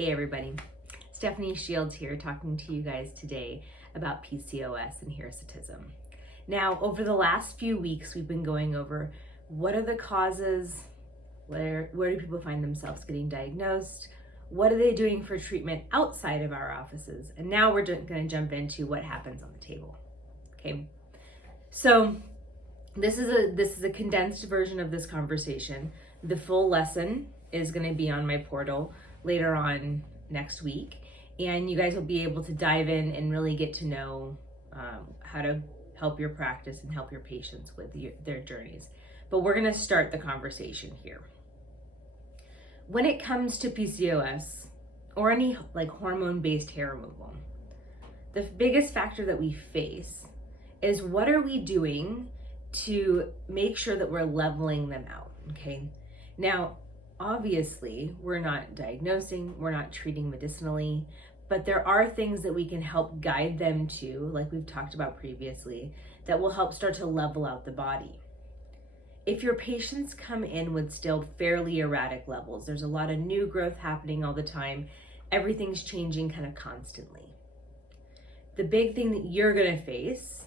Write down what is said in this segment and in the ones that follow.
Hey everybody, Stephanie Shields here talking to you guys today about PCOS and hirsutism. Now, over the last few weeks, we've been going over what are the causes, where do people find themselves getting diagnosed, what are they doing for treatment outside of our offices, and now we're going to jump into what happens on the table. Okay, so this is a condensed version of this conversation. The full lesson is going to be on my portal later on next week, and you guys will be able to dive in and really get to know how to help your practice and help your patients with their journeys. But we're going to start the conversation here. When it comes to PCOS or any hormone-based hair removal, the biggest factor that we face is what are we doing to make sure that we're leveling them out, okay? Now, obviously, we're not diagnosing, we're not treating medicinally, but there are things that we can help guide them to, like we've talked about previously, that will help start to level out the body. If your patients come in with still fairly erratic levels, there's a lot of new growth happening all the time, everything's changing kind of constantly. The big thing that you're gonna face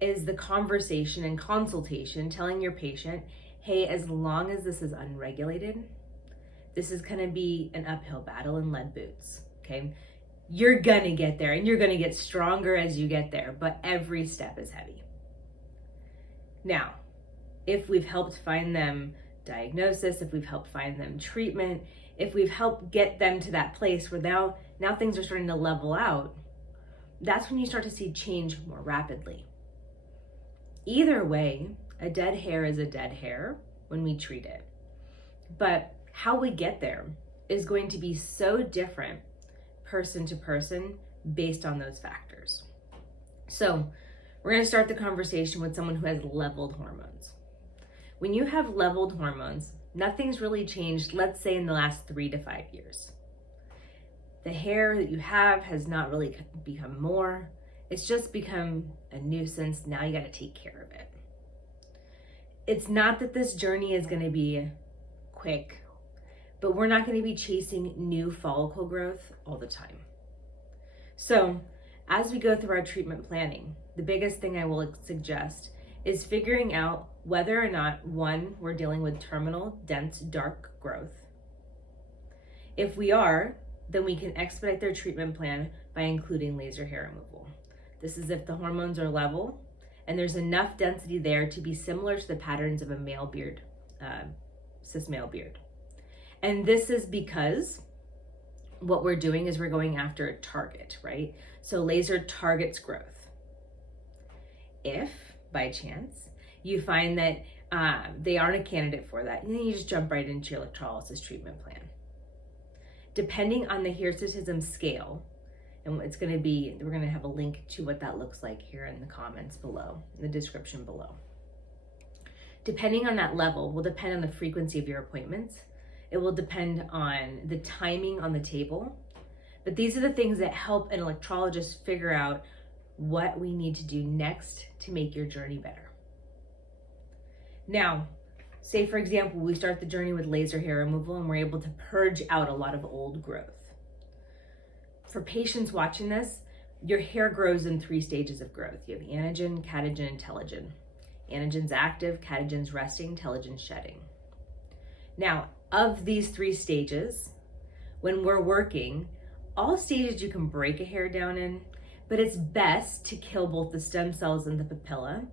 is the conversation and consultation telling your patient, hey, as long as this is unregulated, this is gonna be an uphill battle in lead boots, okay? You're gonna get there and you're gonna get stronger as you get there, but every step is heavy. Now, if we've helped find them diagnosis, if we've helped find them treatment, if we've helped get them to that place where now things are starting to level out, that's when you start to see change more rapidly. Either way, a dead hair is a dead hair when we treat it. But how we get there is going to be so different person to person based on those factors. So we're going to start the conversation with someone who has leveled hormones. When you have leveled hormones, nothing's really changed, let's say in the last 3 to 5 years. The hair that you have has not really become more. It's just become a nuisance. Now you got to take care of it. It's not that this journey is going to be quick, but we're not going to be chasing new follicle growth all the time. So as we go through our treatment planning, the biggest thing I will suggest is figuring out whether or not, one, we're dealing with terminal, dense, dark growth. If we are, then we can expedite their treatment plan by including laser hair removal. This is if the hormones are level and there's enough density there to be similar to the patterns of a male beard, cis male beard. And this is because what we're doing is we're going after a target, right? So laser targets growth. If, by chance, you find that they aren't a candidate for that, then you just jump right into your electrolysis treatment plan. Depending on the hirsutism scale, and we're going to have a link to what that looks like here in the comments below, in the description below. Depending on that level will depend on the frequency of your appointments. It will depend on the timing on the table. But these are the things that help an electrologist figure out what we need to do next to make your journey better. Now, say for example, we start the journey with laser hair removal and we're able to purge out a lot of old growth. For patients watching this, your hair grows in 3 stages of growth. You have anagen, catagen, and telogen. Anagen's active, catagen's resting, telogen's shedding. Now, of these 3 stages, when we're working, all stages you can break a hair down in, but it's best to kill both the stem cells and the papilla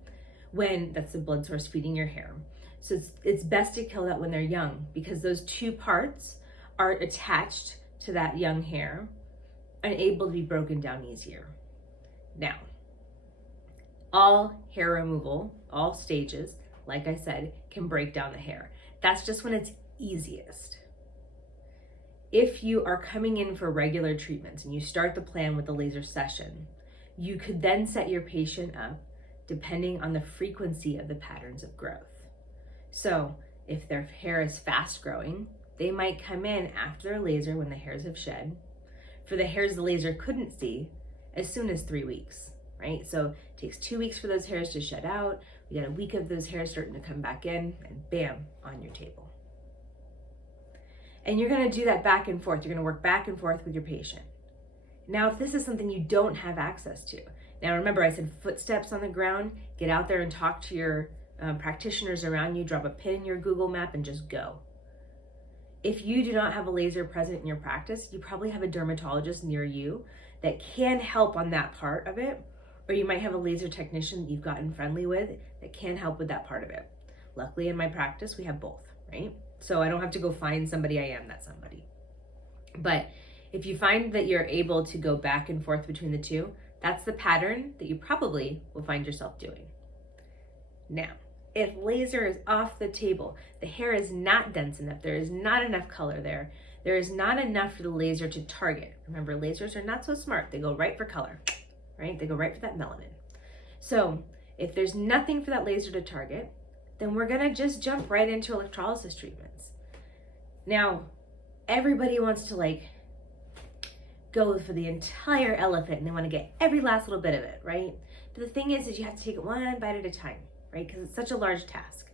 when that's the blood source feeding your hair. So it's best to kill that when they're young because those 2 parts are attached to that young hair and able to be broken down easier. Now, all hair removal, all stages, like I said, can break down the hair. That's just when it's easiest. If you are coming in for regular treatments and you start the plan with the laser session, you could then set your patient up depending on the frequency of the patterns of growth. So if their hair is fast growing, they might come in after a laser when the hairs have shed, for the hairs the laser couldn't see as soon as 3 weeks, right? So it takes 2 weeks for those hairs to shed out. We got a week of those hairs starting to come back in, and bam, on your table. And you're gonna do that back and forth. You're gonna work back and forth with your patient. Now, if this is something you don't have access to, now remember I said footsteps on the ground, get out there and talk to your practitioners around you, drop a pin in your Google map and just go. If you do not have a laser present in your practice, you probably have a dermatologist near you that can help on that part of it, or you might have a laser technician that you've gotten friendly with that can help with that part of it. Luckily in my practice, we have both, right? So I don't have to go find somebody, I am that somebody. But if you find that you're able to go back and forth between the two, that's the pattern that you probably will find yourself doing. Now, if laser is off the table, the hair is not dense enough, there is not enough color there, there is not enough for the laser to target. Remember, lasers are not so smart. They go right for color, right? They go right for that melanin. So if there's nothing for that laser to target, then we're gonna just jump right into electrolysis treatments. Now, everybody wants to go for the entire elephant and they want to get every last little bit of it, right? But the thing is you have to take it one bite at a time, right? Because it's such a large task.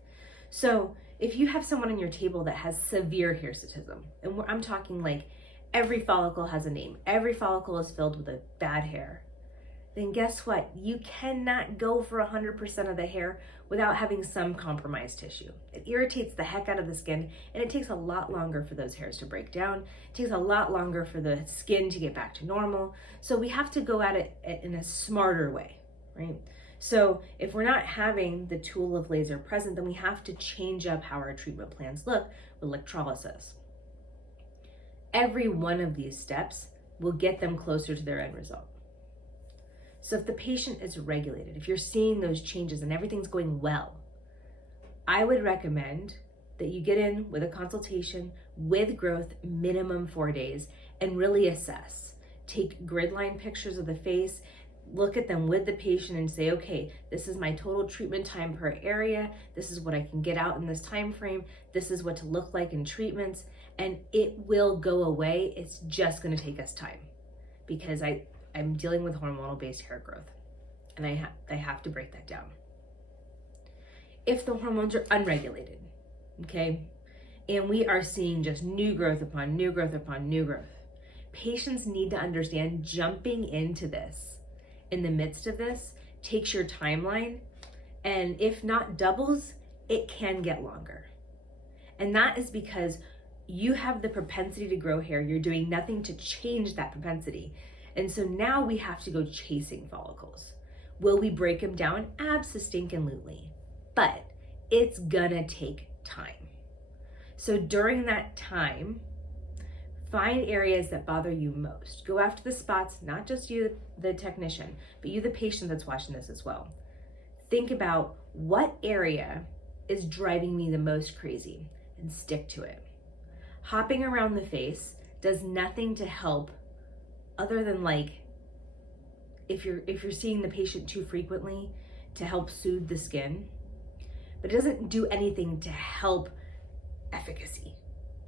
So if you have someone on your table that has severe hirsutism, and I'm talking every follicle has a name, every follicle is filled with a bad hair, then guess what? You cannot go for 100% of the hair without having some compromised tissue. It irritates the heck out of the skin, and it takes a lot longer for those hairs to break down. It takes a lot longer for the skin to get back to normal. So we have to go at it in a smarter way, right? So if we're not having the tool of laser present, then we have to change up how our treatment plans look with electrolysis. Every one of these steps will get them closer to their end result. So if the patient is regulated, if you're seeing those changes and everything's going well, I would recommend that you get in with a consultation with growth, minimum 4 days, and really assess. Take grid line pictures of the face, look at them with the patient and say, okay, this is my total treatment time per area. This is what I can get out in this time frame. This is what to look like in treatments, and it will go away. It's just gonna take us time because I'm dealing with hormonal-based hair growth, and I have to break that down. If the hormones are unregulated, okay, and we are seeing just new growth upon new growth upon new growth, patients need to understand jumping into this in the midst of this takes your timeline, and if not doubles, it can get longer. And that is because you have the propensity to grow hair. You're doing nothing to change that propensity. And so now we have to go chasing follicles. Will we break them down? Abso-stinkin-lutely. But it's gonna take time. So during that time, find areas that bother you most. Go after the spots, not just you, the technician, but you, the patient that's watching this as well. Think about what area is driving me the most crazy and stick to it. Hopping around the face does nothing to help other than if you're seeing the patient too frequently to help soothe the skin, but it doesn't do anything to help efficacy.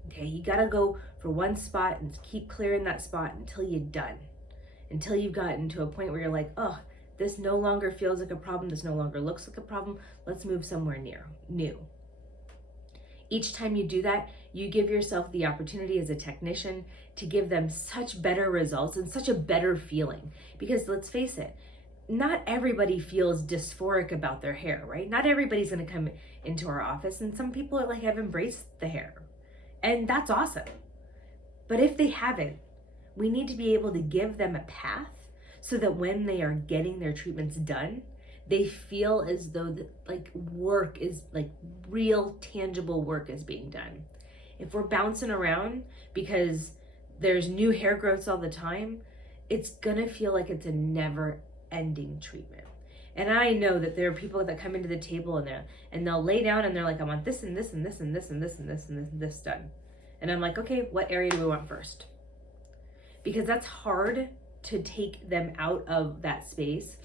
Okay, you gotta go for one spot and keep clearing that spot until you're done, until you've gotten to a point where you're like, oh, this no longer feels like a problem, this no longer looks like a problem, let's move somewhere new. Each time you do that, you give yourself the opportunity as a technician to give them such better results and such a better feeling. Because let's face it, not everybody feels dysphoric about their hair, right? Not everybody's gonna come into our office, and some people are have embraced the hair. And that's awesome. But if they haven't, we need to be able to give them a path so that when they are getting their treatments done, they feel as though work is real tangible work is being done. If we're bouncing around because there's new hair growths all the time, it's gonna feel like it's a never ending treatment. And I know that there are people that come into the table and they'll lay down and they're like, I want this and this and this and this and this and this and this and this done. And I'm like, okay, what area do we want first? Because that's hard to take them out of that space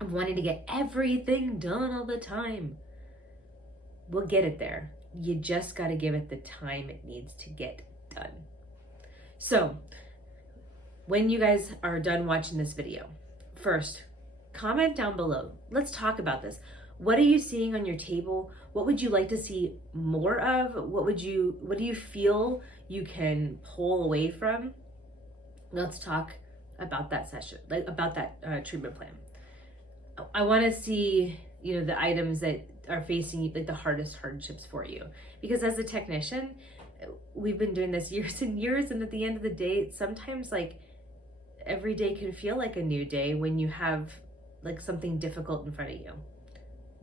of wanting to get everything done all the time. We'll get it there. You just got to give it the time it needs to get done. So when you guys are done watching this video, first, comment down below. Let's talk about this. What are you seeing on your table? What would you like to see more of? What do you feel you can pull away from? Let's talk about that session, like about that treatment plan. I want to see, the items that are facing you, like the hardest hardships for you. Because as a technician, we've been doing this years and years, and at the end of the day, sometimes like every day can feel like a new day when you have like something difficult in front of you.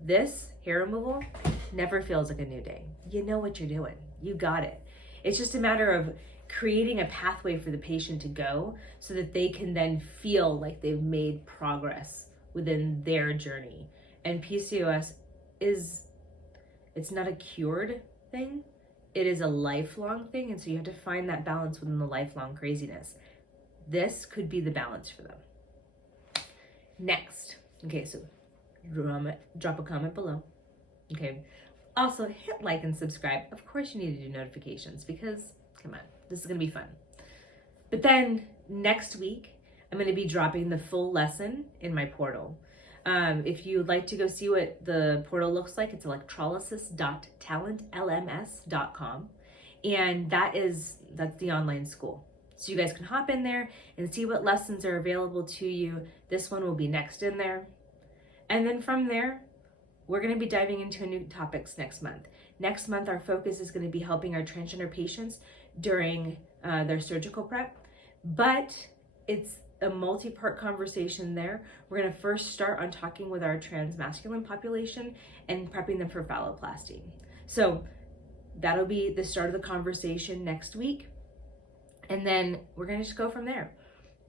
This hair removal never feels like a new day. You know what you're doing. You got it. It's just a matter of creating a pathway for the patient to go so that they can then feel like they've made progress within their journey. And PCOS it's not a cured thing. It is a lifelong thing. And so you have to find that balance within the lifelong craziness. This could be the balance for them. Next. Okay, so drop a comment below. Okay. Also, hit like and subscribe. Of course you need to do notifications because, come on, this is going to be fun. But then next week, I'm going to be dropping the full lesson in my portal. If you'd like to go see what the portal looks like, it's electrolysis.talentlms.com. And that's the online school. So you guys can hop in there and see what lessons are available to you. This one will be next in there. And then from there, we're going to be diving into new topics next month. Next month, our focus is going to be helping our transgender patients during their surgical prep. But it's a multi-part conversation there. We're going to first start on talking with our transmasculine population and prepping them for phalloplasty. So that'll be the start of the conversation next week. And then we're going to just go from there.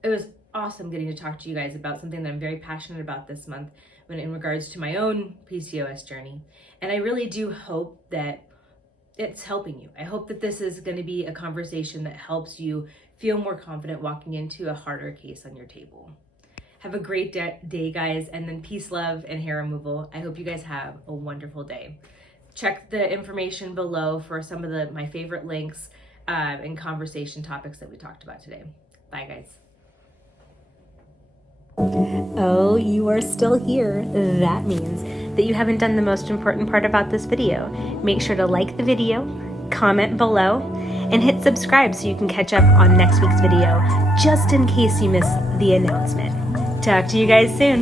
It was awesome getting to talk to you guys about something that I'm very passionate about this month in regards to my own PCOS journey. And I really do hope that it's helping you. I hope that this is going to be a conversation that helps you feel more confident walking into a harder case on your table. Have a great day, guys, and then peace, love, and hair removal. I hope you guys have a wonderful day. Check the information below for some of my favorite links and conversation topics that we talked about today. Bye, guys. Oh, you are still here. That means that you haven't done the most important part about this video. Make sure to like the video, comment below, and hit subscribe so you can catch up on next week's video, just in case you miss the announcement. Talk to you guys soon.